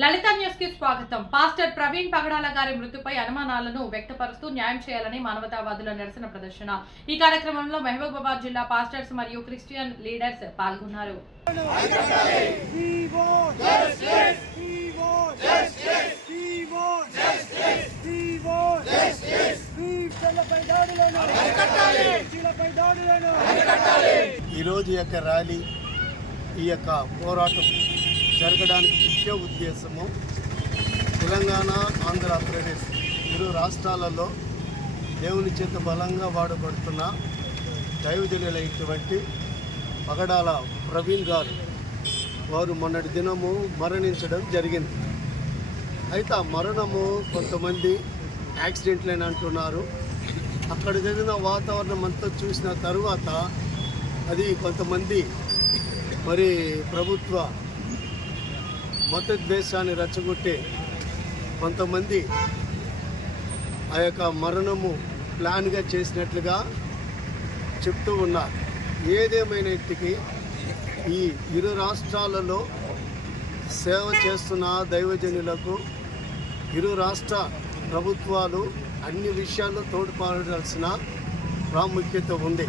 లలిత న్యూస్కి స్వాగతం. పాస్టర్ ప్రవీణ్ పగడాల గారి మృతిపై అనుమానాలను వ్యక్తపరుస్తూ న్యాయం చేయాలని మానవతావాదుల నిరసన ప్రదర్శన. ఈ కార్యక్రమంలో మహబూబాబాద్ జిల్లా పాస్టర్స్ మరియు క్రిస్టియన్ లీడర్స్ పాల్గొన్నారు. ఈరోజు యొక్క ర్యాలీ ఈ యొక్క పోరాటం జరగడానికి ముఖ్య ఉద్దేశము తెలంగాణ ఆంధ్రప్రదేశ్ ఇరు రాష్ట్రాలలో దేవుని చేత బలంగా వాడబడుతున్న దైవజనులైనటువంటి పగడాల ప్రవీణ్ గారు వారు మొన్నటి దినము మరణించడం జరిగింది. అయితే ఆ మరణము కొంతమంది యాక్సిడెంట్లు అని అంటున్నారు. అక్కడ జరిగిన వాతావరణం అంతా చూసిన తరువాత అది కొంతమంది మరి ప్రభుత్వ మతద్వేషాన్ని రెచ్చగొట్టే కొంతమంది ఆ యొక్క మరణము ప్లాన్గా చేసినట్లుగా చెప్తూ ఉన్నారు. ఏదేమైనప్పటికీ ఈ ఇరు రాష్ట్రాలలో సేవ చేస్తున్న దైవజనులకు ఇరు రాష్ట్ర ప్రభుత్వాలు అన్ని విషయాల్లో తోడ్పడాల్సిన ప్రాముఖ్యత ఉంది.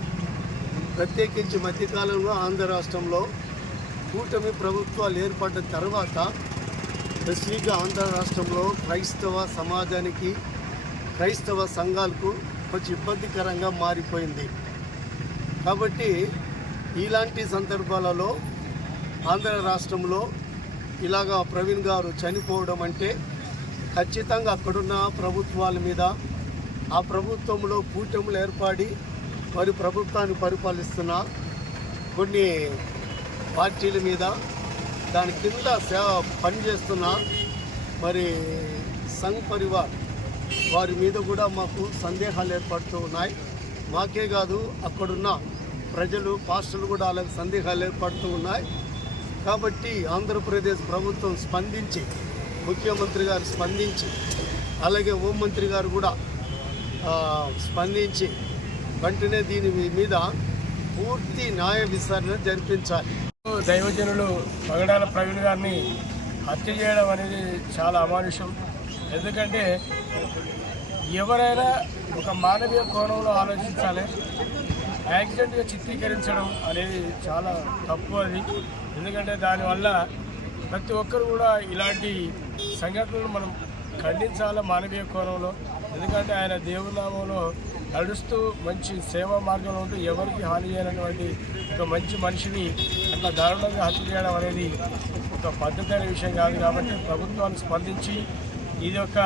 ప్రత్యేకించి మధ్యకాలంలో ఆంధ్ర రాష్ట్రంలో కూటమి ప్రభుత్వాలు ఏర్పడ్డ తర్వాత స్పెసిఫిక్గా ఆంధ్ర రాష్ట్రంలో క్రైస్తవ సమాజానికి క్రైస్తవ సంఘాలకు కొంచెం ఇబ్బందికరంగా మారిపోయింది. కాబట్టి ఇలాంటి సందర్భాలలో ఆంధ్ర రాష్ట్రంలో ఇలాగా ప్రవీణ్ గారు చనిపోవడం అంటే ఖచ్చితంగా అక్కడున్న ప్రభుత్వాల మీద ఆ ప్రభుత్వంలో కూటములు ఏర్పడి మరి ప్రభుత్వాన్ని పరిపాలిస్తున్న కొన్ని పార్టీల మీద దాని కింద సేవ పనిచేస్తున్న మరి సంఘ్ పరివార్ వారి మీద కూడా మాకు సందేహాలు ఏర్పడుతూ ఉన్నాయి. మాకే కాదు అక్కడున్న ప్రజలు పాస్టర్లు కూడా అలాగే సందేహాలు ఏర్పడుతూ ఉన్నాయి. కాబట్టి ఆంధ్రప్రదేశ్ ప్రభుత్వం స్పందించి ముఖ్యమంత్రి గారు స్పందించి అలాగే హోంమంత్రి గారు కూడా స్పందించి వెంటనే దీని మీద పూర్తి న్యాయ విచారణ జరిపించాలి. దైవజనులు పగడాల ప్రవీణ్ గారిని హత్య చేయడం అనేది చాలా అమానుషం. ఎందుకంటే ఎవరైనా ఒక మానవీయ కోణంలో ఆలోచించాలి యాక్సిడెంట్గా చిత్రీకరించడం అనేది చాలా తప్పు అది. ఎందుకంటే దానివల్ల ప్రతి ఒక్కరు కూడా ఇలాంటి సంఘటనలు మనం ఖండించాలి మానవీయ కోణంలో. ఎందుకంటే ఆయన దేవునామంలో నడుస్తూ మంచి సేవా మార్గంలో ఉంటూ ఎవరికి హాని చేయనటువంటి ఒక మంచి మనిషిని అంత దారుణంగా హత్య చేయడం అనేది ఒక పద్ధతైన విషయం కాదు కాబట్టి ప్రభుత్వాన్ని స్పందించి ఇది ఒక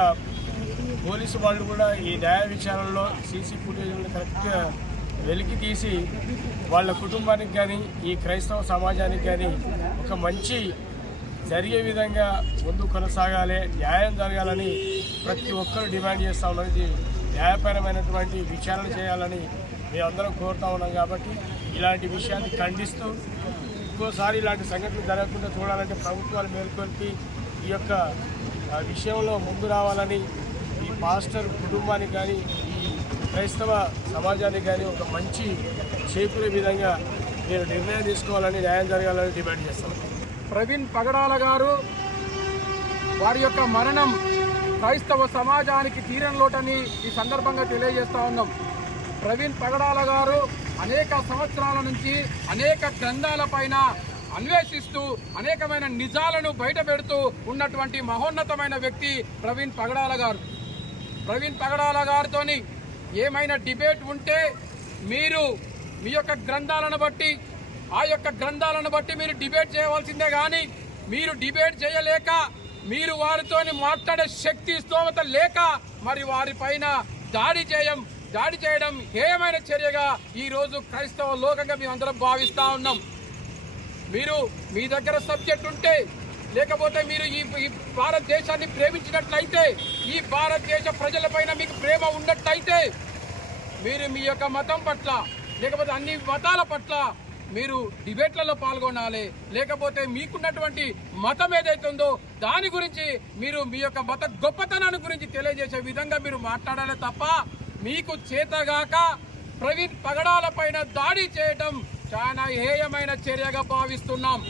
పోలీసు వాళ్ళు కూడా ఈ న్యాయ విచారణలో సీసీ ఫుటేజ్ని కరెక్ట్గా వెలికి తీసి వాళ్ళ కుటుంబానికి కానీ ఈ క్రైస్తవ సమాజానికి కానీ ఒక మంచి జరిగే విధంగా ముందు కొనసాగాలి న్యాయం జరగాలని ప్రతి ఒక్కరు డిమాండ్ చేస్తూ ఉన్నది న్యాయపరమైనటువంటి విచారణ చేయాలని మేమందరం కోరుతా ఉన్నాం కాబట్టి ఇలాంటి విషయాన్ని ఖండిస్తూ ఇంకోసారి ఇలాంటి సంఘటనలు జరగకుండా చూడాలంటే ప్రభుత్వాలు మేల్కొల్పి ఈ యొక్క విషయంలో ముందు రావాలని ఈ పాస్టర్ కుటుంబానికి కానీ ఈ క్రైస్తవ సమాజానికి కానీ ఒక మంచి చేకూరే విధంగా మీరు నిర్ణయం తీసుకోవాలని న్యాయం జరగాలని డిమాండ్ చేస్తాం. ప్రవీణ్ పగడాల గారు వారి యొక్క మరణం క్రైస్తవ సమాజానికి తీరని లోటని ఈ సందర్భంగా తెలియజేస్తా ఉన్నాం. ప్రవీణ్ పగడాల గారు అనేక సంవత్సరాల నుంచి అనేక గ్రంథాల పైన అన్వేషిస్తూ అనేకమైన నిజాలను బయటపెడుతూ ఉన్నటువంటి మహోన్నతమైన వ్యక్తి ప్రవీణ్ పగడాల గారు. ప్రవీణ్ పగడాల గారితోని ఏమైనా డిబేట్ ఉంటే మీరు మీ యొక్క గ్రంథాలను బట్టి ఆ యొక్క గ్రంథాలను బట్టి మీరు డిబేట్ చేయవలసిందే కానీ మీరు డిబేట్ చేయలేక మీరు వారితోని మాట్లాడే శక్తి స్తోమత లేక మరి వారిపైన దాడి చేయం దాడి చేయడం హేయమైన చర్యగా ఈరోజు క్రైస్తవ లోకంగా మేమందరం భావిస్తూ ఉన్నాం. మీరు మీ దగ్గర సబ్జెక్ట్ ఉంటే లేకపోతే మీరు ఈ భారతదేశాన్ని ప్రేమించినట్లయితే ఈ భారతదేశ ప్రజలపైన మీకు ప్రేమ ఉన్నట్లయితే మీరు మీ యొక్క మతం పట్ల లేకపోతే అన్ని మతాల పట్ల మీరు డిబేట్లలో పాల్గొనాలి. లేకపోతే మీకున్నటువంటి మతం ఏదైతుందో దాని గురించి మీరు మీ యొక్క మత గొప్పతనాన్ని గురించి తెలియజేసే విధంగా మీరు మాట్లాడాలి తప్ప మీకు చేతగాక ప్రవీణ్ పగడాలపైన దాడి చేయటం చాలా హేయమైన చర్యగా భావిస్తున్నాం.